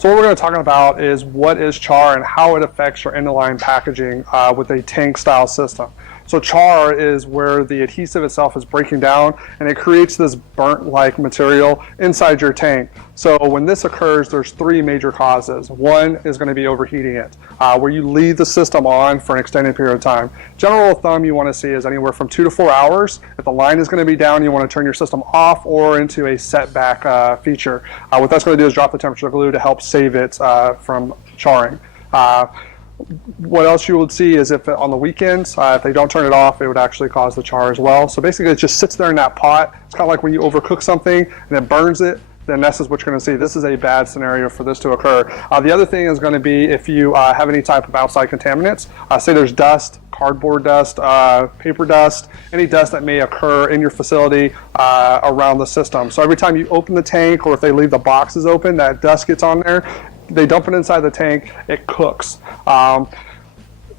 So what we're going to talk about is what is char and how it affects your end-of-line packaging with a tank-style system. So char is where the adhesive itself is breaking down and it creates this burnt-like material inside your tank. So when this occurs, there's three major causes. One is going to be overheating it, where you leave the system on for an extended period of time. General rule of thumb you want to see is anywhere from 2 to 4 hours. If the line is going to be down, you want to turn your system off or into a setback feature. What that's going to do is drop the temperature of glue to help save it from charring. What else you would see is if on the weekends, if they don't turn it off, it would actually cause the char as well. So basically it just sits there in that pot. It's kind of like when you overcook something and it burns it, then this is what you're going to see. This is a bad scenario for this to occur. The other thing is going to be if you have any type of outside contaminants, say there's dust, cardboard dust, paper dust, any dust that may occur in your facility around the system. So every time you open the tank or if they leave the boxes open, that dust gets on there. They dump it inside the tank, it cooks.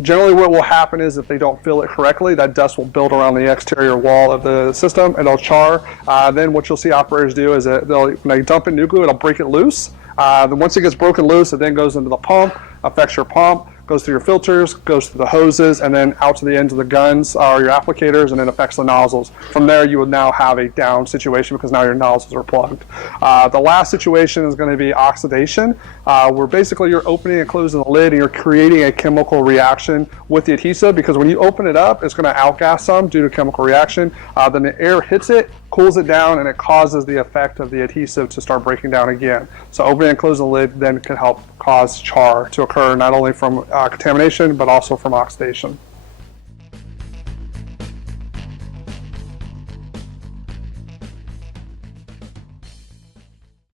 Generally what will happen is if they don't fill it correctly, that dust will build around the exterior wall of the system and it'll char. Then what you'll see operators do is that when they dump in new glue, it'll break it loose. Then once it gets broken loose, it then goes into the pump, affects your pump, goes through your filters, goes through the hoses, and then out to the ends of the guns or your applicators, and then affects the nozzles. From there, you will now have a down situation because now your nozzles are plugged. The last situation is going to be oxidation, where basically you're opening and closing the lid and you're creating a chemical reaction with the adhesive, because when you open it up, it's going to outgas some due to chemical reaction. Then the air hits it, cools it down, and it causes the effect of the adhesive to start breaking down again. So opening and closing the lid then can help cause char to occur, not only from contamination, but also from oxidation.